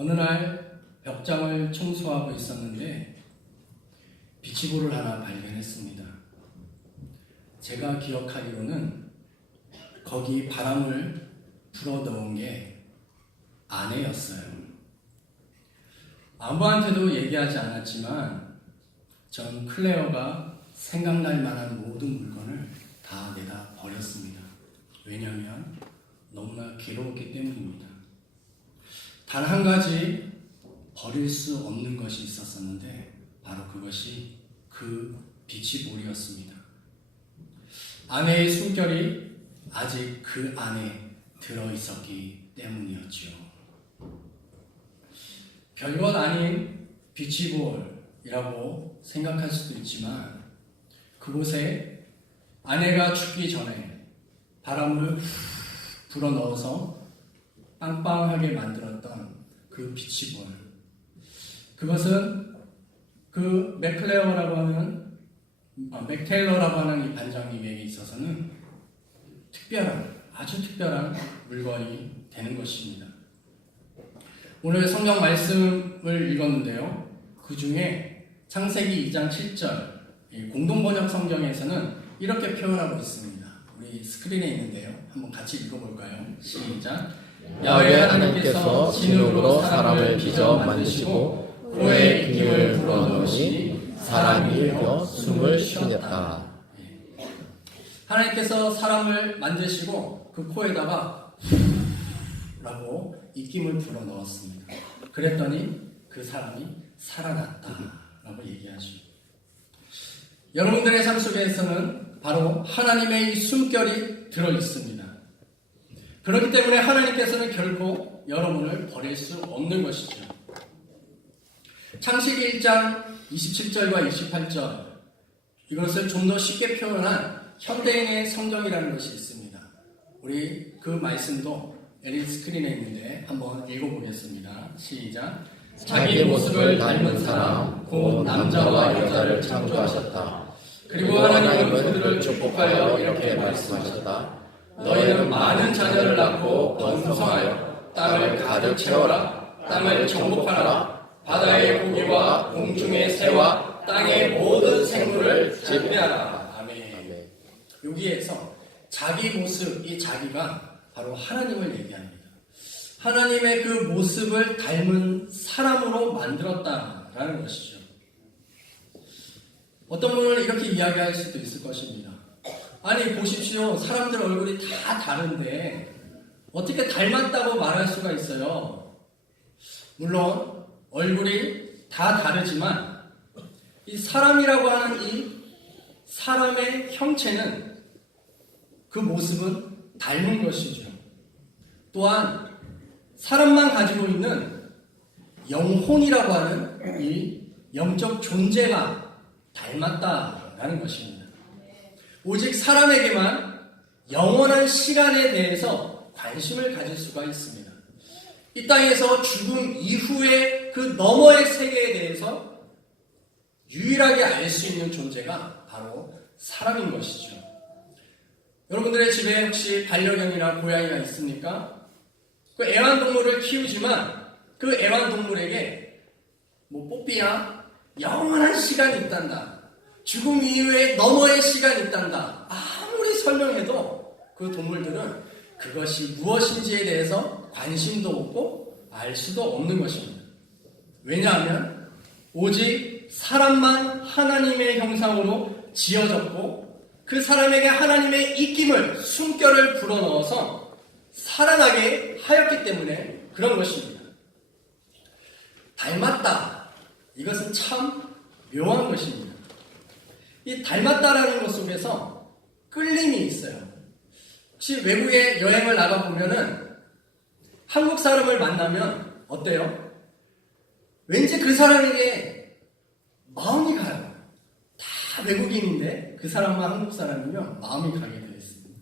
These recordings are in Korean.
어느 날 벽장을 청소하고 있었는데 비치볼을 하나 발견했습니다. 제가 기억하기로는 거기 바람을 불어 넣은 게 아내였어요. 아무한테도 얘기하지 않았지만 전 클레어가 생각날 만한 모든 물건을 다 내다 버렸습니다. 왜냐하면 너무나 괴로웠기 때문입니다. 단 한 가지 버릴 수 없는 것이 있었었는데 바로 그것이 그 비치볼이었습니다. 아내의 숨결이 아직 그 안에 들어있었기 때문이었죠. 별것 아닌 비치볼이라고 생각할 수도 있지만 그곳에 아내가 죽기 전에 바람을 불어넣어서 빵빵하게 만들었던 그 비치볼, 그것은 그 맥테일러라고 하는 이 반장님에게 있어서는 아주 특별한 물건이 되는 것입니다. 오늘 성경 말씀을 읽었는데요. 그 중에 창세기 2장 7절 공동번역 성경에서는 이렇게 표현하고 있습니다. 우리 스크린에 있는데요. 한번 같이 읽어볼까요? 시작. 야훼 하나님께서 진흙으로 사람을 빚어 만드시고 코에 기름을 불어넣으시니 사람이 일어 숨을 쉬었다. 하나님께서 사람을 만드시고 그 코에다가 라고 입김을 불어넣었습니다. 그랬더니 그 사람이 살아났다라고 얘기하죠. 여러분들의 삶 속에서는 바로 하나님의 이 숨결이 들어있습니다. 그렇기 때문에 하나님께서는 결코 여러분을 버릴 수 없는 것이죠. 창세기 1장 27절과 28절, 이것을 좀 더 쉽게 표현한 현대인의 성경이라는 것이 있습니다. 우리 그 말씀도 에릭 스크린에 있는데 한번 읽어보겠습니다. 시작. 자기 모습을 닮은 사람 곧 남자와 여자를 창조하셨다. 그리고 하나님은 그들을 축복하여 이렇게 말씀하셨다. 너희는 많은 자녀를 낳고 번성하여 땅을 가득 채워라. 땅을 정복하라. 바다의 고기와 공중의 새와 땅의 모든 생물을 지배하라. 아멘. 여기에서 자기 모습, 이 자기가 바로 하나님을 얘기합니다. 하나님의 그 모습을 닮은 사람으로 만들었다라는 것이죠. 어떤 분은 이렇게 이야기할 수도 있을 것입니다. 아니 보십시오. 사람들 얼굴이 다 다른데 어떻게 닮았다고 말할 수가 있어요? 물론 얼굴이 다 다르지만 이 사람이라고 하는 이 사람의 형체는 그 모습은 닮은 것이죠. 또한 사람만 가지고 있는 영혼이라고 하는 이 영적 존재가 닮았다라는 것입니다. 오직 사람에게만 영원한 시간에 대해서 관심을 가질 수가 있습니다. 이 땅에서 죽음 이후의 그 너머의 세계에 대해서 유일하게 알 수 있는 존재가 바로 사람인 것이죠. 여러분들의 집에 혹시 반려견이나 고양이가 있습니까? 그 애완동물을 키우지만 그 애완동물에게 뽀삐야 영원한 시간이 있단다. 죽음 이후에 너머의 시간이 있단다. 아무리 설명해도 그 동물들은 그것이 무엇인지에 대해서 관심도 없고 알 수도 없는 것입니다. 왜냐하면 오직 사람만 하나님의 형상으로 지어졌고 그 사람에게 하나님의 입김을, 숨결을 불어넣어서 살아나게 하였기 때문에 그런 것입니다. 닮았다. 이것은 참 묘한 것입니다. 이 닮았다라는 것 속에서 끌림이 있어요. 혹시 외국에 여행을 나가보면은 한국 사람을 만나면 어때요? 왠지 그 사람에게 마음이 가요. 다 외국인인데 그 사람만 한국 사람이면 마음이 가게 되어 있습니다.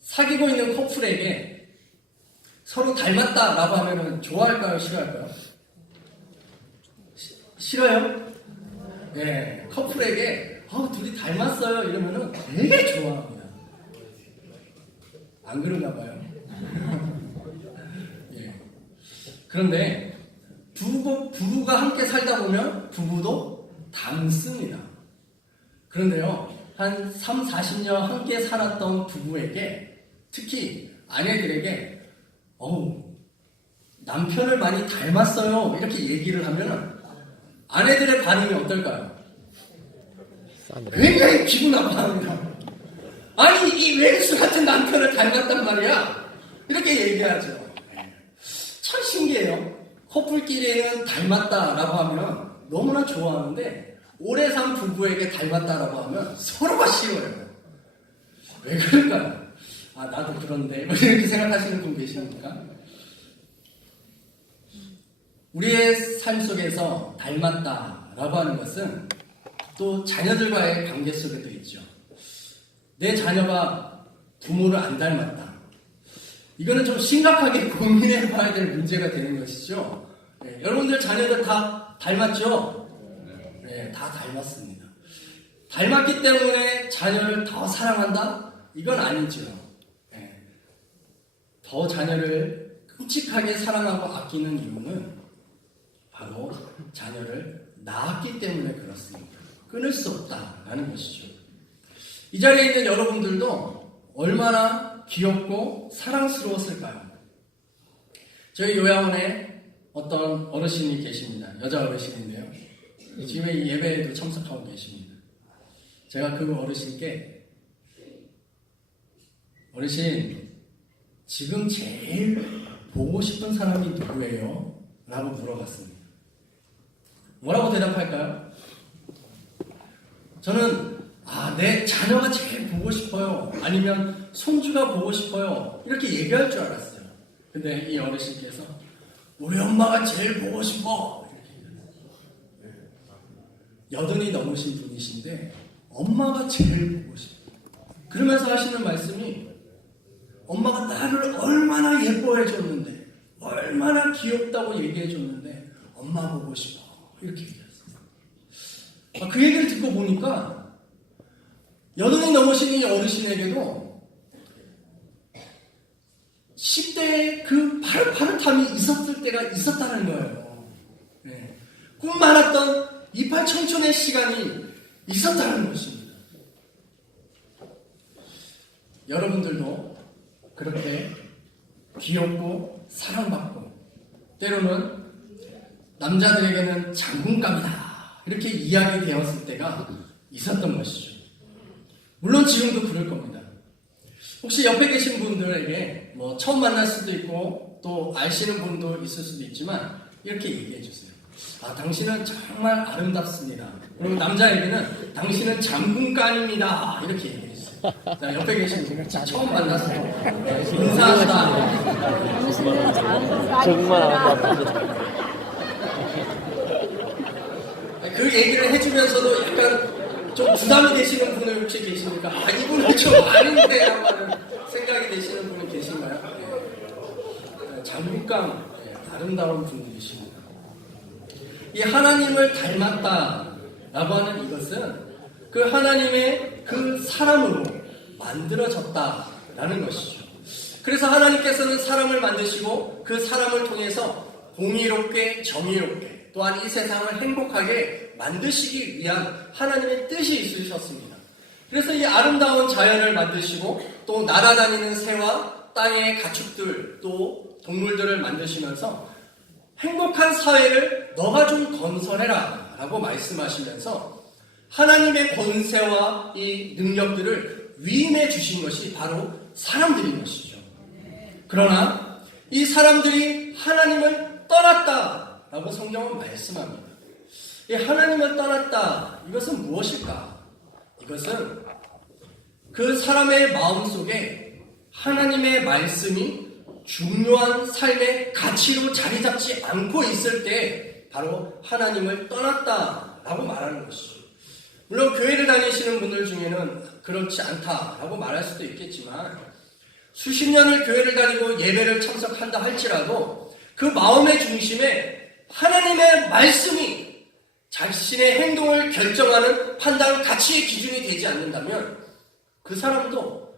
사귀고 있는 커플에게 서로 닮았다라고 하면 좋아할까요? 싫어할까요? 싫어요? 네, 커플에게 둘이 닮았어요 이러면 되게 좋아합니다. 안 그런가 봐요. 예. 그런데 부부가 함께 살다 보면 부부도 닮습니다. 그런데요, 한 3, 40년 함께 살았던 부부에게, 특히 아내들에게 남편을 많이 닮았어요 이렇게 얘기를 하면 아내들의 반응이 어떨까요? 굉장히 기분 나빠합니다. 아니, 이 왼수 같은 남편을 닮았단 말이야 이렇게 얘기하죠. 참 신기해요. 커플끼리는 닮았다라고 하면 너무나 좋아하는데 오래 산 부부에게 닮았다라고 하면 서로가 싫어요. 왜 그럴까요? 아, 나도 그런데 뭐 이렇게 생각하시는 분 계십니까? 우리의 삶 속에서 닮았다라고 하는 것은 또 자녀들과의 관계 속에도 있죠. 내 자녀가 부모를 안 닮았다. 이거는 좀 심각하게 고민해 봐야 될 문제가 되는 것이죠. 네, 여러분들 자녀들 다 닮았죠? 네, 다 닮았습니다. 닮았기 때문에 자녀를 더 사랑한다? 이건 아니죠. 네, 더 자녀를 끔찍하게 사랑하고 아끼는 이유는 바로 자녀를 낳았기 때문에 그렇습니다. 끊을 수 없다라는 것이죠. 이 자리에 있는 여러분들도 얼마나 귀엽고 사랑스러웠을까요? 저희 요양원에 어떤 어르신이 계십니다. 여자 어르신인데요. 지금 예배에도 참석하고 계십니다. 제가 그 어르신께 어르신, 지금 제일 보고 싶은 사람이 누구예요? 라고 물어봤습니다. 뭐라고 대답할까요? 저는 내 자녀가 제일 보고 싶어요. 아니면 손주가 보고 싶어요. 이렇게 얘기할 줄 알았어요. 근데 이 어르신께서 우리 엄마가 제일 보고 싶어. 이렇게 80이 넘으신 분이신데 엄마가 제일 보고 싶어. 그러면서 하시는 말씀이 엄마가 나를 얼마나 예뻐해 줬는데, 얼마나 귀엽다고 얘기해 줬는데 엄마 보고 싶어. 이렇게 얘기했어요. 그 얘기를 듣고 보니까 80이 넘으신 이 어르신에게도 10대의 그 파릇파릇함이 있었을 때가 있었다는 거예요. 네. 꿈 많았던 이팔 청춘의 시간이 있었다는 것입니다. 여러분들도 그렇게 귀엽고 사랑받고 때로는 남자들에게는 장군감이다 이렇게 이야기되었을 때가 있었던 것이죠. 물론 지금도 그럴 겁니다. 혹시 옆에 계신 분들에게 처음 만날 수도 있고 또 아시는 분도 있을 수도 있지만 이렇게 얘기해 주세요. 당신은 정말 아름답습니다. 그리고 남자에게는 당신은 장군감입니다. 이렇게 얘기해 주세요. 자, 옆에 계신 분 처음 만났어요. 인사하시다. 당신은 정말 아름답습니다. 그 얘기를 해주면서도 약간 좀 부담이 되시는 분이 혹시 계십니까? 이분은 좀 아닌데 라고 하는 생각이 되시는 분이 계신가요? 네. 장군감, 아름다운 분들이십니다. 이 하나님을 닮았다라고 하는 이것은 그 하나님의 그 사람으로 만들어졌다라는 것이죠. 그래서 하나님께서는 사람을 만드시고 그 사람을 통해서 공의롭게 정의롭게 또한 이 세상을 행복하게 만드시기 위한 하나님의 뜻이 있으셨습니다. 그래서 이 아름다운 자연을 만드시고 또 날아다니는 새와 땅의 가축들 또 동물들을 만드시면서 행복한 사회를 너가 좀 건설해라 라고 말씀하시면서 하나님의 권세와 이 능력들을 위임해 주신 것이 바로 사람들인 것이죠. 그러나 이 사람들이 하나님을 떠났다라고 성경은 말씀합니다. 이 하나님을 떠났다, 이것은 무엇일까? 이것은 그 사람의 마음속에 하나님의 말씀이 중요한 삶의 가치로 자리 잡지 않고 있을 때 바로 하나님을 떠났다라고 말하는 것이죠. 물론 교회를 다니시는 분들 중에는 그렇지 않다라고 말할 수도 있겠지만 수십 년을 교회를 다니고 예배를 참석한다 할지라도 그 마음의 중심에 하나님의 말씀이 자신의 행동을 결정하는 판단 가치의 기준이 되지 않는다면 그 사람도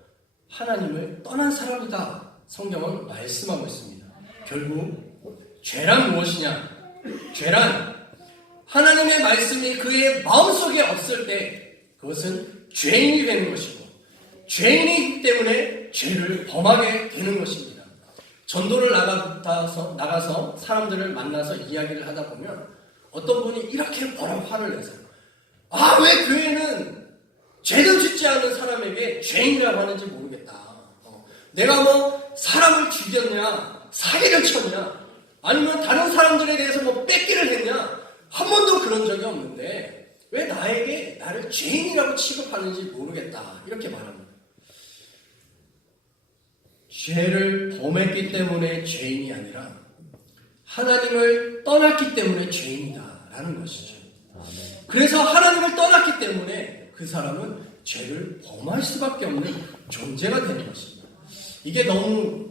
하나님을 떠난 사람이다. 성경은 말씀하고 있습니다. 결국 죄란 무엇이냐? 죄란 하나님의 말씀이 그의 마음속에 없을 때 그것은 죄인이 되는 것이고, 죄인이기 때문에 죄를 범하게 되는 것입니다. 전도를 나가서 사람들을 만나서 이야기를 하다 보면 어떤 분이 이렇게 뭐라고 화를 내세요. 아, 왜 교회는 죄도 짓지 않은 사람에게 죄인이라고 하는지 모르겠다. 내가 뭐 사람을 죽였냐, 사기를 쳤냐, 아니면 다른 사람들에 대해서 뭐 뺏기를 했냐, 한 번도 그런 적이 없는데 왜 나를 죄인이라고 취급하는지 모르겠다. 이렇게 말합니다. 죄를 범했기 때문에 죄인이 아니라 하나님을 떠났기 때문에 죄인이다라는 것이죠. 그래서 하나님을 떠났기 때문에 그 사람은 죄를 범할 수밖에 없는 존재가 되는 것입니다. 이게 너무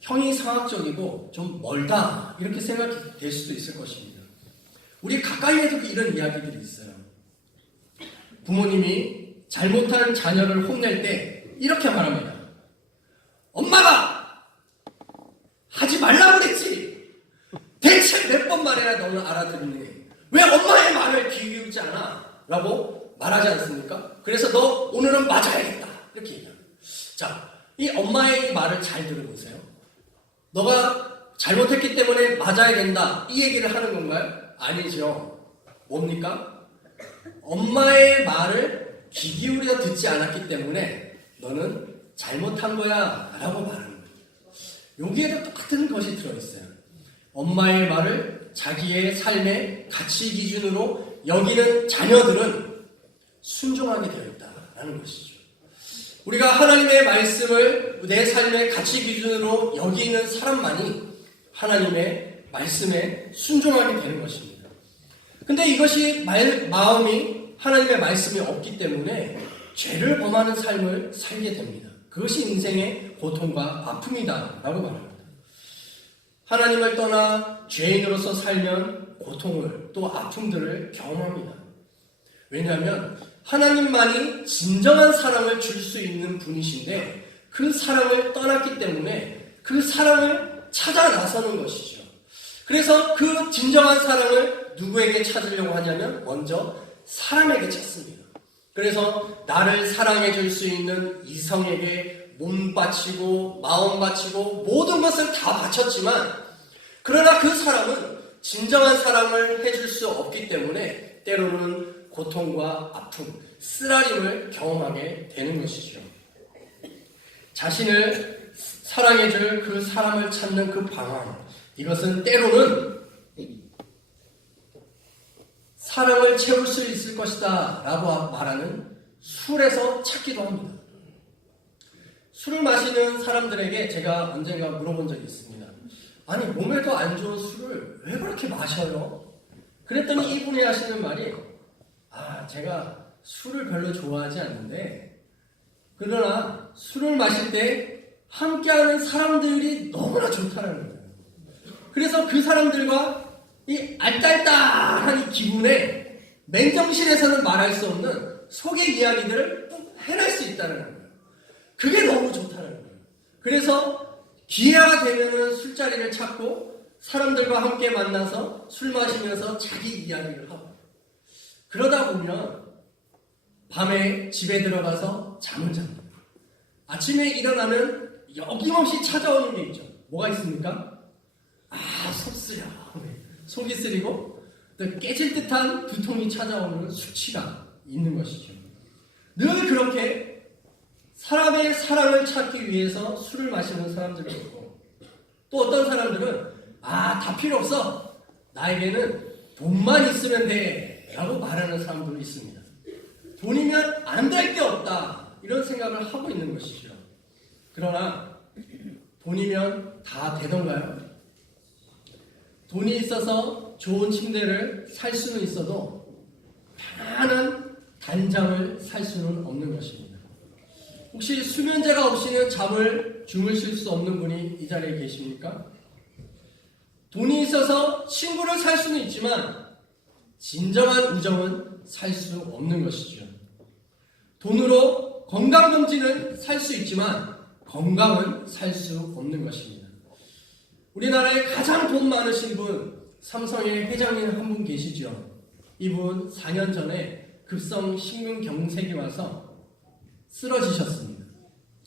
형이상학적이고 좀 멀다 이렇게 생각이 될 수도 있을 것입니다. 우리 가까이에도 이런 이야기들이 있어요. 부모님이 잘못한 자녀를 혼낼 때 이렇게 말합니다. 엄마가 하지 말라고 그랬지. 대체 몇 번 말해야 너는 알아듣니? 왜 엄마의 말을 귀 기울이지 않아? 라고 말하지 않습니까? 그래서 너 오늘은 맞아야겠다. 이렇게 얘기합니다. 자, 이 엄마의 말을 잘 들어보세요. 너가 잘못했기 때문에 맞아야 된다. 이 얘기를 하는 건가요? 아니죠. 뭡니까? 엄마의 말을 귀 기울여 듣지 않았기 때문에 너는 잘못한 거야 라고 말하는 거예요. 여기에도 똑같은 것이 들어있어요. 엄마의 말을 자기의 삶의 가치 기준으로 여기는 자녀들은 순종하게 되어 있다라는 것이죠. 우리가 하나님의 말씀을 내 삶의 가치 기준으로 여기는 사람만이 하나님의 말씀에 순종하게 되는 것입니다. 근데 이것이 마음이 하나님의 말씀이 없기 때문에 죄를 범하는 삶을 살게 됩니다. 그것이 인생의 고통과 아픔이다 라고 말합니다. 하나님을 떠나 죄인으로서 살면 고통을 또 아픔들을 경험합니다. 왜냐하면 하나님만이 진정한 사랑을 줄 수 있는 분이신데 그 사랑을 떠났기 때문에 그 사랑을 찾아 나서는 것이죠. 그래서 그 진정한 사랑을 누구에게 찾으려고 하냐면 먼저 사람에게 찾습니다. 그래서 나를 사랑해 줄 수 있는 이성에게 몸 바치고 마음 바치고 모든 것을 다 바쳤지만 그러나 그 사람은 진정한 사랑을 해줄 수 없기 때문에 때로는 고통과 아픔, 쓰라림을 경험하게 되는 것이죠. 자신을 사랑해줄 그 사람을 찾는 그 방황, 이것은 때로는 사랑을 채울 수 있을 것이다 라고 말하는 술에서 찾기도 합니다. 술을 마시는 사람들에게 제가 언젠가 물어본 적이 있습니다. 아니, 몸에도 안 좋은 술을 왜 그렇게 마셔요? 그랬더니 이분이 하시는 말이, 제가 술을 별로 좋아하지 않는데 그러나 술을 마실 때 함께하는 사람들이 너무나 좋다는 거예요. 그래서 그 사람들과 이 알딸딸한 이 기분에 맨정신에서는 말할 수 없는 속의 이야기들을 해낼 수 있다는 거예요. 그게 너무 좋다는 거예요. 그래서 기회가 되면은 술자리를 찾고 사람들과 함께 만나서 술 마시면서 자기 이야기를 하고, 그러다 보면 밤에 집에 들어가서 잠을 잡니다. 아침에 일어나면 여김없이 찾아오는 게 있죠. 뭐가 있습니까? 속 쓰려. 속이 쓰리고 또 깨질 듯한 두통이 찾아오는 수치가 있는 것이죠. 늘 그렇게 사람의 사랑을 찾기 위해서 술을 마시는 사람들이 있고, 또 어떤 사람들은 다 필요 없어, 나에게는 돈만 있으면 돼 라고 말하는 사람들도 있습니다. 돈이면 안 될 게 없다 이런 생각을 하고 있는 것이죠. 그러나 돈이면 다 되던가요? 돈이 있어서 좋은 침대를 살 수는 있어도 편안한 단잠을 살 수는 없는 것입니다. 혹시 수면제가 없이는 잠을 주무실 수 없는 분이 이 자리에 계십니까? 돈이 있어서 친구를 살 수는 있지만 진정한 우정은 살 수 없는 것이죠. 돈으로 건강검진은 살 수 있지만 건강은 살 수 없는 것입니다. 우리나라에 가장 돈 많으신 분, 삼성의 회장님 한 분 계시죠. 이분 4년 전에 급성 심근경색이 와서 쓰러지셨습니다.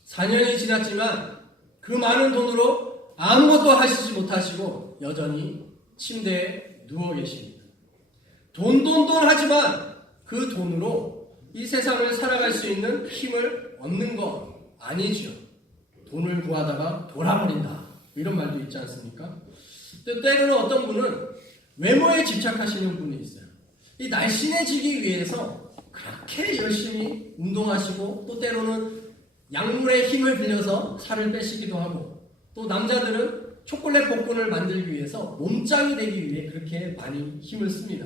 4년이 지났지만 그 많은 돈으로 아무것도 하시지 못하시고 여전히 침대에 누워 계십니다. 돈 하지만 그 돈으로 이 세상을 살아갈 수 있는 힘을 얻는 거 아니죠. 돈을 구하다가 돌아버린다, 이런 말도 있지 않습니까? 또 때로는 어떤 분은 외모에 집착하시는 분이 있어요. 이 날씬해지기 위해서 그렇게 열심히 운동하시고, 또 때로는 약물의 힘을 빌려서 살을 빼시기도 하고, 또 남자들은 초콜릿 복근을 만들기 위해서 몸짱이 되기 위해 그렇게 많이 힘을 씁니다.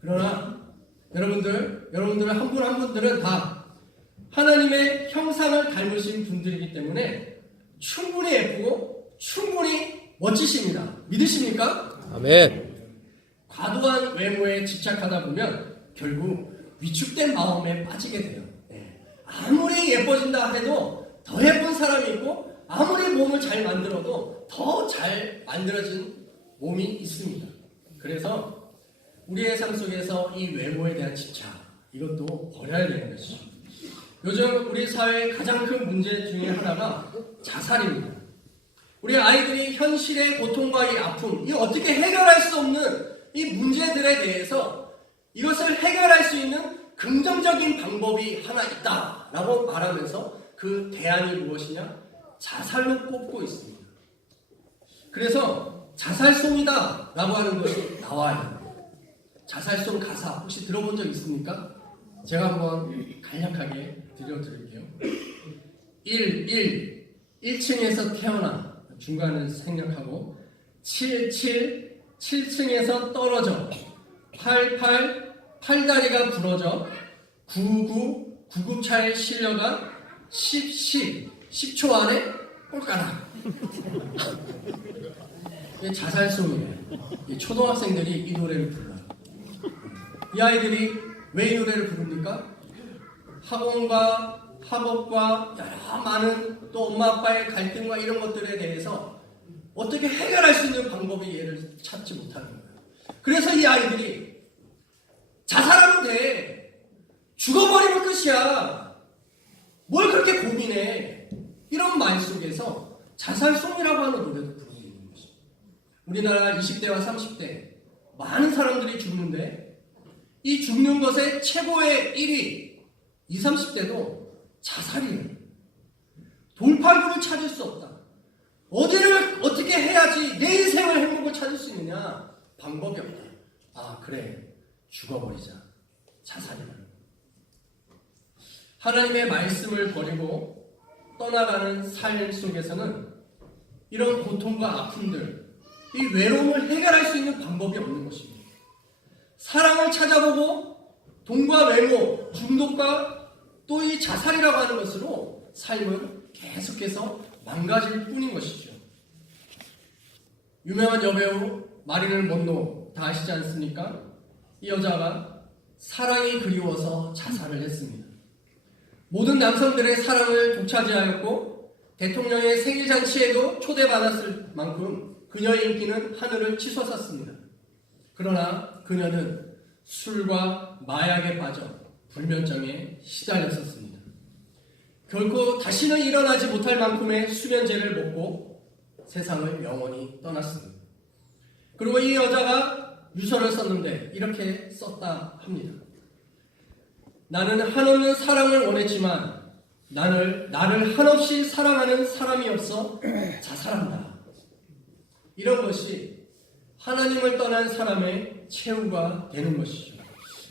그러나 여러분들 한 분 한 분들은 다 하나님의 형상을 닮으신 분들이기 때문에 충분히 예쁘고 충분히 멋지십니다. 믿으십니까? 아멘. 과도한 외모에 집착하다 보면 결국 위축된 마음에 빠지게 돼요. 아무리 예뻐진다 해도 더 예쁜 사람이 있고, 아무리 몸을 잘 만들어도 더 잘 만들어진 몸이 있습니다. 그래서 우리의 삶 속에서 이 외모에 대한 집착, 이것도 버려야 되는 것이죠. 요즘 우리 사회의 가장 큰 문제 중에 하나가 자살입니다. 우리 아이들이 현실의 고통과 이 아픔, 이 어떻게 해결할 수 없는 이 문제들에 대해서 이것을 해결할 수 있는 긍정적인 방법이 하나 있다라고 말하면서 그 대안이 무엇이냐? 자살로 꼽고 있습니다. 그래서 자살송이다라고 하는 것이 나와요. 자살송 가사 혹시 들어본 적 있습니까? 제가 한번 간략하게 들려드릴게요. 1층에서 태어나, 중간을 생략하고, 7층에서 떨어져, 8다리가 부러져, 9구차에 실려가, 10초 안에 꼴까락. 자살송이에요. 초등학생들이 이 노래를 불러요. 이 아이들이 왜 이 노래를 부릅니까? 학원과 학업과 여러 많은 또 엄마 아빠의 갈등과 이런 것들에 대해서 어떻게 해결할 수 있는 방법이 얘를 찾지 못하는 거예요. 그래서 이 아이들이 자살하면 돼, 죽어버리면 끝이야, 뭘 그렇게 고민해, 이런 말 속에서 자살송이라고 하는 노래도 부르고 있는 것입니다. 우리나라 20대와 30대 많은 사람들이 죽는데, 이 죽는 것의 최고의 1위 20, 30대도 자살이에요. 돌파구를 찾을 수 없다. 어디를 어떻게 해야지 내 인생을 행복을 찾을 수 있느냐? 방법이 없다. 아, 그래, 죽어버리자. 자살이다. 하나님의 말씀을 버리고 떠나가는 삶 속에서는 이런 고통과 아픔들, 이 외로움을 해결할 수 있는 방법이 없는 것입니다. 사랑을 찾아보고 돈과 외모, 중독과 또 이 자살이라고 하는 것으로 삶은 계속해서 망가질 뿐인 것이죠. 유명한 여배우 마릴린 먼로 다 아시지 않습니까? 이 여자가 사랑이 그리워서 자살을 했습니다. 모든 남성들의 사랑을 독차지하였고 대통령의 생일잔치에도 초대받았을 만큼 그녀의 인기는 하늘을 치솟았습니다. 그러나 그녀는 술과 마약에 빠져 불면증에 시달렸었습니다. 결코 다시는 일어나지 못할 만큼의 수면제를 먹고 세상을 영원히 떠났습니다. 그리고 이 여자가 유서를 썼는데 이렇게 썼다 합니다. 나는 한없는 사랑을 원했지만 나를 한없이 사랑하는 사람이 없어 자살한다. 이런 것이 하나님을 떠난 사람의 최후가 되는 것이죠.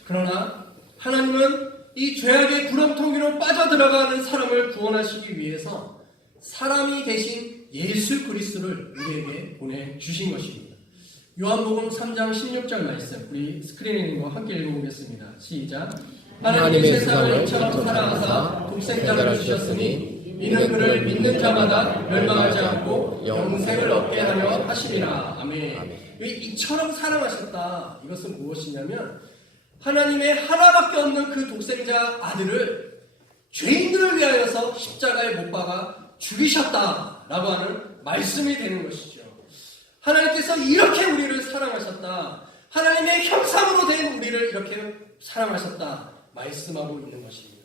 그러나 하나님은 이 죄악의 구렁텅이로 빠져들어가는 사람을 구원하시기 위해서 사람이 되신 예수 그리스도를 우리에게 보내주신 것입니다. 요한복음 3장 16절 말씀, 우리 스크린에 있는 거 함께 읽어보겠습니다. 시작. 하나님이 세상을 이처럼 사랑하사 독생자를 주셨으니 이는 그를 믿는 자마다 멸망하지 않고 영생을 얻게 하려 하심이라. 아멘. 이처럼 사랑하셨다. 이것은 무엇이냐면 하나님의 하나밖에 없는 그 독생자 아들을 죄인들을 위하여서 십자가에 못 박아 죽이셨다라고 하는 말씀이 되는 것이죠. 하나님께서 이렇게 우리를 사랑하셨다. 하나님의 형상으로 된 우리를 이렇게 사랑하셨다. 말씀하고 있는 것입니다.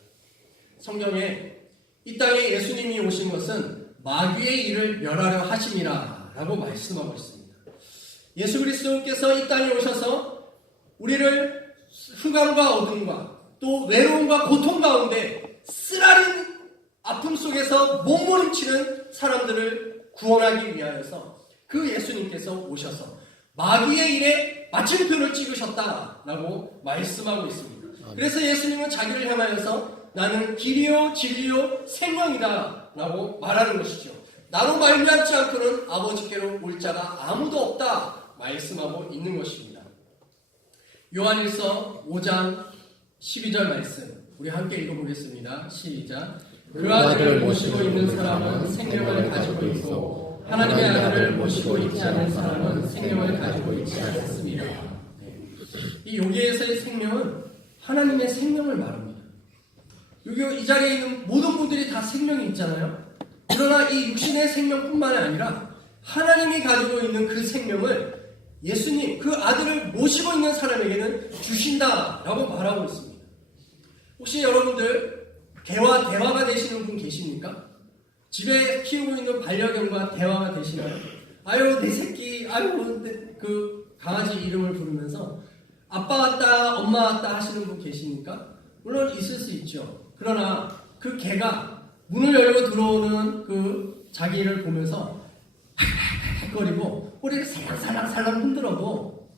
성경에 이 땅에 예수님이 오신 것은 마귀의 일을 멸하려 하심이라 라고 말씀하고 있습니다. 예수 그리스도께서 이 땅에 오셔서 우리를 흑암과 어둠과 또 외로움과 고통 가운데 쓰라린 아픔 속에서 몸부림치는 사람들을 구원하기 위하여서 그 예수님께서 오셔서 마귀의 일에 마침표를 찍으셨다라고 말씀하고 있습니다. 그래서 예수님은 자기를 향하여서 나는 길이요 진리요 생명이다 라고 말하는 것이죠. 나로 말미암지 않고는 아버지께로 올 자가 아무도 없다 말씀하고 있는 것입니다. 요한일서 5장 12절 말씀 우리 함께 읽어보겠습니다. 시작. 그 아들을 모시고 있는 사람은 생명을 가지고 있고 하나님의 아들을 모시고 있지 않은 사람은 생명을 가지고 있지 않습니다. 이 여기에서의 생명은 하나님의 생명을 말합니다. 여기 이 자리에 있는 모든 분들이 다 생명이 있잖아요. 그러나 이 육신의 생명뿐만 아니라 하나님이 가지고 있는 그 생명을 예수님 그 아들을 모시고 있는 사람에게는 주신다라고 말하고 있습니다. 혹시 여러분들 개와 대화가 되시는 분 계십니까? 집에 키우고 있는 반려견과 대화가 되시나요? 아유 내 새끼 아유 그 강아지 이름을 부르면서 아빠 왔다 엄마 왔다 하시는 분 계십니까? 물론 있을 수 있죠. 그러나 그 개가 문을 열고 들어오는 그 자기를 보면서 거리고 꼬리를 살랑살랑 흔들어도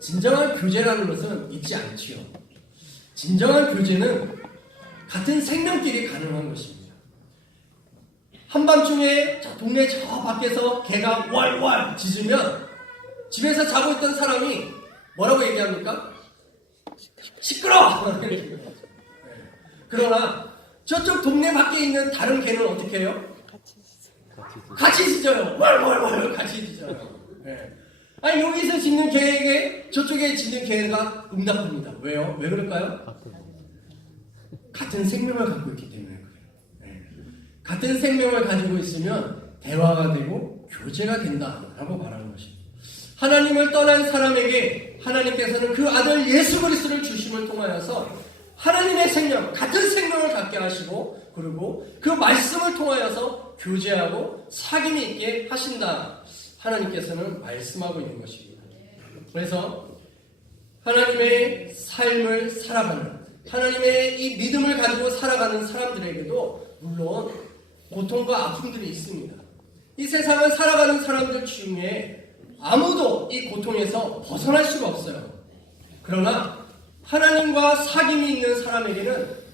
진정한 교제라는 것은 있지 않지요. 진정한 교제는 같은 생명끼리 가능한 것입니다. 한밤중에 동네 저 밖에서 개가 왈왈 짖으면 집에서 자고 있던 사람이 뭐라고 얘기합니까? 시끄러워! 그러나 저쪽 동네 밖에 있는 다른 개는 어떻게 해요? 같이 짖어요. 왈왈왈 같이 짖어요. 네. 아니 여기서 짖는 개에게 저쪽에 짖는 개가 응답합니다. 왜요? 왜 그럴까요? 같은 생명을 갖고 있기 때문에 그래요. 네. 같은 생명을 가지고 있으면 대화가 되고 교제가 된다라고 말하는 것입니다. 하나님을 떠난 사람에게 하나님께서는 그 아들 예수 그리스도를 주심을 통하여서 하나님의 생명, 같은 생명을 갖게 하시고 그리고 그 말씀을 통하여서 교제하고 사귐이 있게 하신다. 하나님께서는 말씀하고 있는 것입니다. 그래서 하나님의 삶을 살아가는 하나님의 이 믿음을 가지고 살아가는 사람들에게도 물론 고통과 아픔들이 있습니다. 이 세상을 살아가는 사람들 중에 아무도 이 고통에서 벗어날 수가 없어요. 그러나 하나님과 사귐이 있는 사람에게는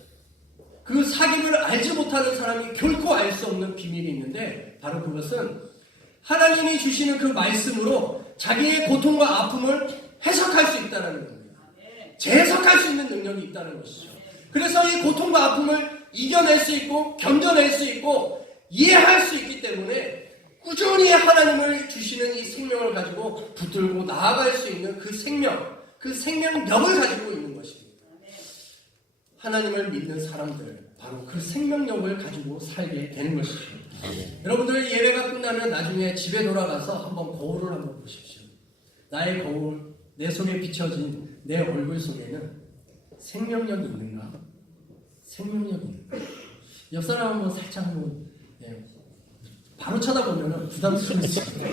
그 사귐을 알지 못하는 사람이 결코 알 수 없는 비밀이 있는데 바로 그것은 하나님이 주시는 그 말씀으로 자기의 고통과 아픔을 해석할 수 있다는 겁니다. 재해석할 수 있는 능력이 있다는 것이죠. 그래서 이 고통과 아픔을 이겨낼 수 있고 견뎌낼 수 있고 이해할 수 있기 때문에 꾸준히 하나님을 주시는 이 생명을 가지고 붙들고 나아갈 수 있는 그 생명력을 가지고 있는 것입니다. 하나님을 믿는 사람들, 바로 그 생명력을 가지고 살게 되는 것이죠. 여러분들 예배가 끝나면 나중에 집에 돌아가서 한번 거울을 한번 보십시오. 나의 거울, 내 속에 비춰진 내 얼굴 속에는 생명력이 있는가? 생명력이 있는가? 옆 사람 한번 살짝 한번 바로 쳐다보면 부담스러울 수 있어요.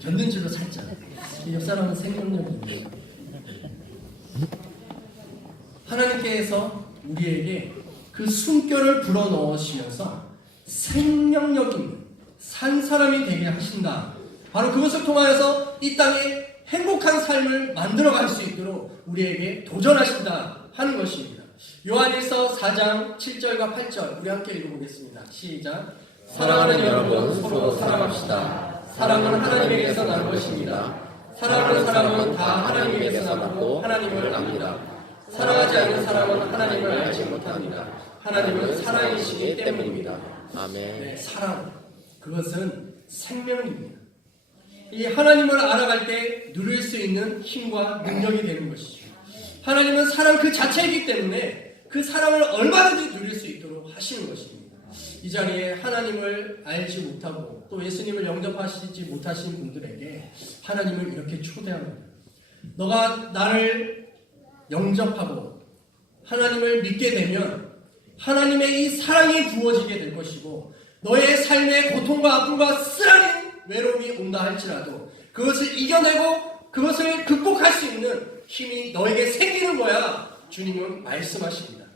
견딘 줄로 살짝. 옆 사람은 생명력이 있는가? 하나님께서 우리에게 그 숨결을 불어넣으시면서 생명력 있는 산 사람이 되게 하신다. 바로 그것을 통하여서 이 땅에 행복한 삶을 만들어갈 수 있도록 우리에게 도전하신다 하는 것입니다. 요한일서 4장 7절과 8절 우리 함께 읽어보겠습니다. 시작. 사랑하는 여러분 서로 사랑합시다. 사랑은 하나님에게서 난 것입니다. 사랑하는 사람은 다 하나님에게서 나고 하나님을 압니다. 사랑하지 않는 사람은 하나님을 알지 못합니다. 하나님은 사랑이시기 때문입니다. 아멘. 네, 사랑. 그것은 생명입니다. 이 하나님을 알아갈 때 누릴 수 있는 힘과 능력이 되는 것이죠. 하나님은 사랑 그 자체이기 때문에 그 사랑을 얼마든지 누릴 수 있도록 하시는 것입니다. 이 자리에 하나님을 알지 못하고 또 예수님을 영접하시지 못하신 분들에게 하나님을 이렇게 초대합니다. 너가 나를 영접하고 하나님을 믿게 되면 하나님의 이 사랑이 부어지게 될 것이고 너의 삶에 고통과 아픔과 쓰라린 외로움이 온다 할지라도 그것을 이겨내고 그것을 극복할 수 있는 힘이 너에게 생기는 거야. 주님은 말씀하십니다.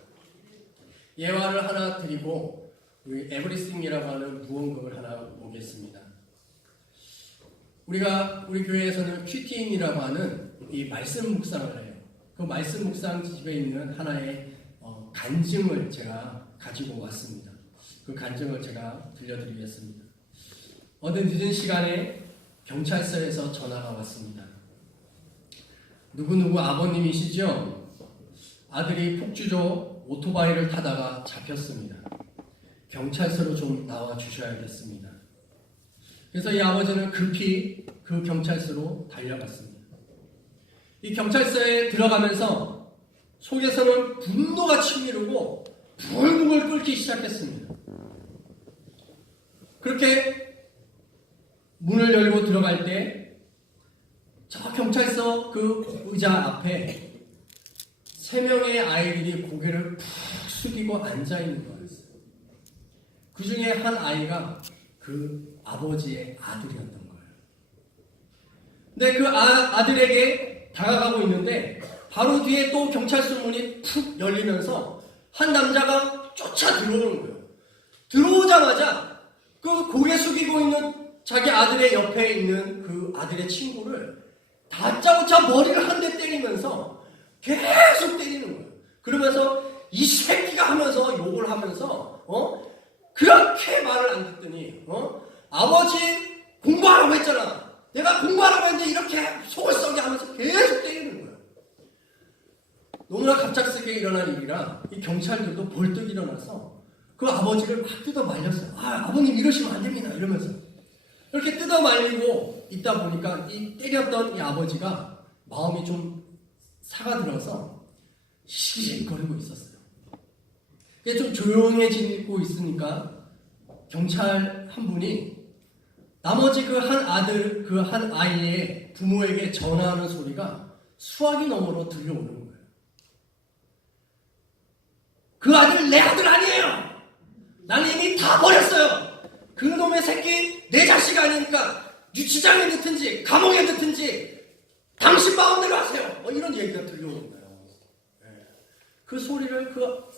예화를 하나 드리고 우리 에브리스팅이라고 하는 무언극을 하나 보겠습니다. 우리 교회에서는 큐티인이라고 하는 이 말씀 묵상을 해요. 그 말씀 묵상 집에 있는 하나의 간증을 제가 가지고 왔습니다. 그 간증을 제가 들려드리겠습니다. 어느 늦은 시간에 경찰서에서 전화가 왔습니다. 누구누구 아버님이시죠? 아들이 폭주로 오토바이를 타다가 잡혔습니다. 경찰서로 좀 나와 주셔야겠습니다. 그래서 이 아버지는 급히 그 경찰서로 달려갔습니다. 이 경찰서에 들어가면서 속에서는 분노가 치밀고 불국을 끓기 시작했습니다. 그렇게 문을 열고 들어갈 때 저 경찰서 그 의자 앞에 3명의 아이들이 고개를 푹 숙이고 앉아 있는 거였어요. 그 중에 한 아이가 그 아버지의 아들이었던 거예요. 근데 그 아들에게 다가가고 있는데 바로 뒤에 또 경찰서 문이 푹 열리면서 한 남자가 쫓아 들어오는 거예요. 들어오자마자 그 고개 숙이고 있는 자기 아들의 옆에 있는 그 아들의 친구를 다짜고짜 머리를 한 대 때리면서 계속 때리는 거예요. 그러면서 이 새끼가 하면서 욕을 하면서 그렇게 말을 안 듣더니 아버지 공부하라고 했잖아. 내가 공부하라고 했는데 이렇게 속을 썩게 하면서 계속 때리는 거예요. 너무나 갑작스럽게 일어난 일이라 이 경찰들도 벌떡 일어나서 그 아버지를 막 뜯어 말렸어요. 아버님 이러시면 안 됩니다. 이러면서 이렇게 뜯어 말리고 있다 보니까 이 때렸던 이 아버지가 마음이 좀 사가들어서 시시거리고 있었어요. 그게 좀 조용해지고 있으니까 경찰 한 분이 나머지 그 한 아이의 부모에게 전화하는 소리가 수화기 너머로 들려오는 거예요. 그 아들 내 아들 아니에요. 나는 이미 다 버렸어요. 그 놈의 새끼 내 자식 아니니까 유치장에 넣든지 감옥에 넣든지 당신 마음대로 하세요. 이런 얘기가 들려오는 거예요. 그 소리를 그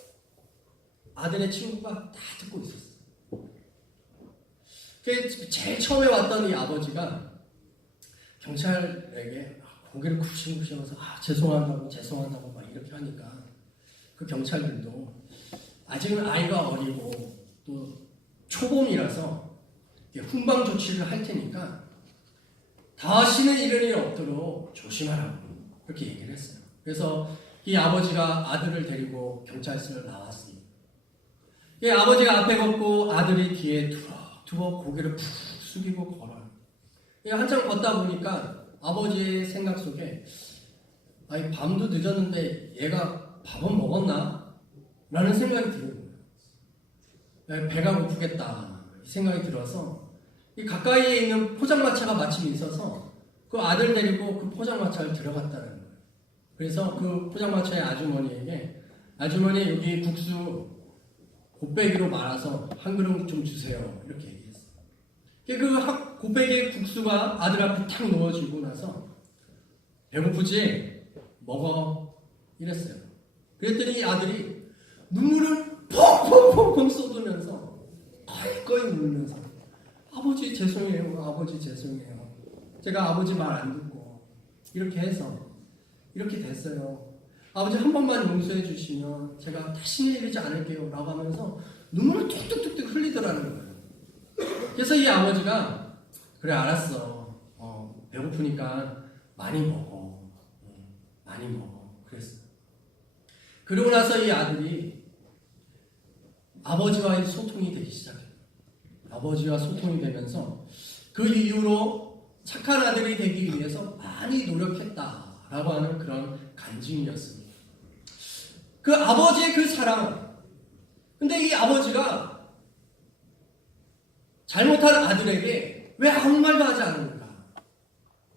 아들의 친구가 다 듣고 있었어요. 제일 처음에 왔던 이 아버지가 경찰에게 고개를 굽신굽신하면서 죄송한다고 막 이렇게 하니까 그 경찰들도 아직은 아이가 어리고 또 초범이라서 훈방 조치를 할 테니까 다시는 이런 일이 없도록 조심하라고 그렇게 얘기를 했어요. 그래서 이 아버지가 아들을 데리고 경찰서를 나왔습니다. 이 아버지가 앞에 걷고 아들이 뒤에 두벅두벅 고개를 푹 숙이고 걸어요. 한참 걷다 보니까 아버지의 생각 속에 밤도 늦었는데 얘가 밥은 먹었나? 라는 생각이 드는 거예요. 배가 고프겠다 이 생각이 들어서 이 가까이에 있는 포장마차가 마침 있어서 그 아들 데리고 그 포장마차를 들어갔다는 거예요. 그래서 그 포장마차의 아주머니에게 아주머니 여기 국수 곱빼기로 말아서 한 그릇 좀 주세요 이렇게 얘기했어요. 그 곱빼기 국수가 아들 앞에 탁 넣어지고 나서 배고프지? 먹어 이랬어요. 그랬더니 이 아들이 눈물을 펑펑펑펑 쏟으면서 거의 울면서 아버지 죄송해요. 아버지 죄송해요. 제가 아버지 말 안 듣고 이렇게 해서 이렇게 됐어요. 아버지 한 번만 용서해 주시면 제가 다시는 이러지 않을게요 라고 하면서 눈물을 뚝뚝뚝뚝 흘리더라는 거예요. 그래서 이 아버지가 그래 알았어. 배고프니까 많이 먹어. 많이 먹어. 그랬어요. 그러고 나서 이 아들이 아버지와의 소통이 되기 시작해요. 아버지와 소통이 되면서 그 이후로 착한 아들이 되기 위해서 많이 노력했다라고 하는 그런 간증이었습니다. 그 아버지의 그 사랑. 근데 이 아버지가 잘못한 아들에게 왜 아무 말도 하지 않습니까?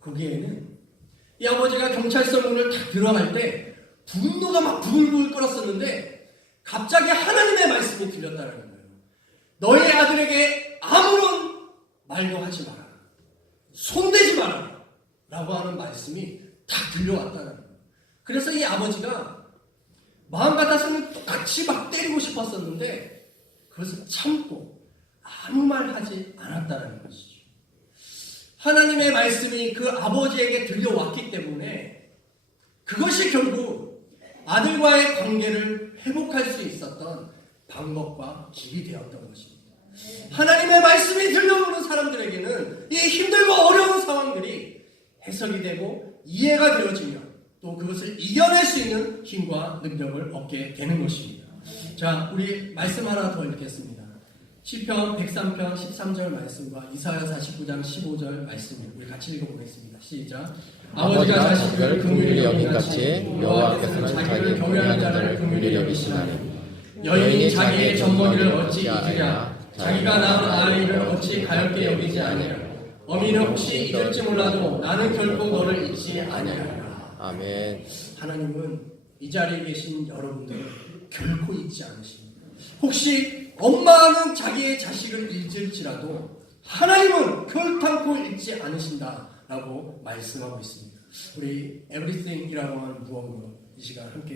거기에는 이 아버지가 경찰서 문을 딱 들어갈 때 분노가 막 부글부글 끓었었는데 갑자기 하나님의 말씀이 들렸다는 거예요. 너희 아들에게 아무런 말도 하지 마라. 손대지 마라. 라고 하는 말씀이 딱 들려왔다는 거예요. 그래서 이 아버지가 마음 같아서는 똑같이 막 때리고 싶었었는데 그것을 참고 아무 말 하지 않았다는 것이죠. 하나님의 말씀이 그 아버지에게 들려왔기 때문에 그것이 결국 아들과의 관계를 회복할 수 있었던 방법과 길이 되었던 것입니다. 하나님의 말씀이 들려오는 사람들에게는 이 힘들고 어려운 상황들이 해석이 되고 이해가 되어지며 또 그것을 이겨낼 수 있는 힘과 능력을 얻게 되는 것입니다. 자, 우리 말씀 하나 더 읽겠습니다. 시편 103편 13절 말씀과 이사야 49장 15절 말씀을 우리 같이 읽어보겠습니다. 시작. 아버지가 자식을 긍휼히 여긴 같이 여호와께서는 자기를 경외하는 자를 긍휼히 여기시나니 여인이 자기의 젖먹이를 어찌 잊으랴 자기가 낳은 아이를 어찌 가엾게 여기지 아니하랴 어미는 혹시 잊을지 몰라도 나는 결코 너를 잊지 아니하리라. 아멘. 하나님은 이 자리에 계신 여러분들을 결코 잊지 않으십니다. 혹시 엄마는 자기의 자식을 잊을지라도 하나님은 결탄코 잊지 않으신다라고 말씀하고 있습니다. 우리 everything이라고 하는 무언가 이 시간 함께